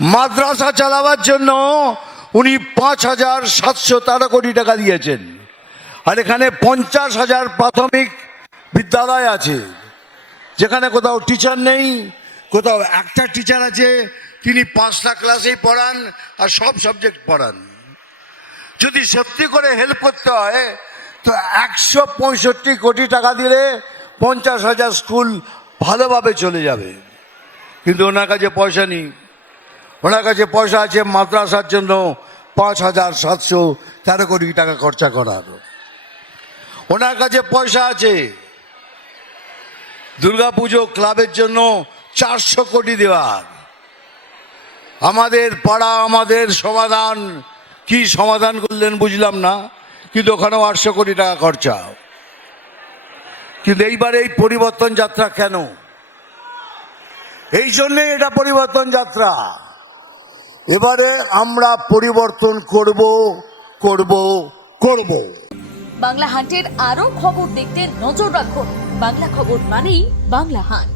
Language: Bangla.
মাদ্রাসা চালাবার জন্য উনি 5,713 কোটি টাকা দিয়েছেন। আর এখানে 50,000 প্রাথমিক বিদ্যালয় আছে, যেখানে কোথাও টিচার নেই, কোথাও একটা টিচার আছে, তিনি 5টা ক্লাসেই পড়ান আর সব সাবজেক্ট পড়ান। যদি সত্যি করে হেল্প করতে হয় তো 165 কোটি টাকা দিলে 50,000 স্কুল ভালোভাবে চলে যাবে। কিন্তু ওনার কাছে পয়সা নেই। ওনার কাছে পয়সা আছে মাদ্রাসার জন্য 5,713 কোটি টাকা খরচা করার। ওনার কাছে পয়সা আছে দুর্গাপুজো ক্লাবের জন্য 400 কোটি দেওয়ার। আমাদের পাড়া আমাদের সমাধান, কি সমাধান করলেন বুঝলাম না, কিন্তু ওখানেও 800 কোটি টাকা খরচা। কিন্তু এইবার এই পরিবর্তন যাত্রা কেন? এই জন্যে এটা পরিবর্তন যাত্রা। এবারে আমরা পরিবর্তন করব করব করব। বাংলা হান্টের আরো খবর দেখতে নজর রাখুন। বাংলা খবর মানেই বাংলা হান্ট।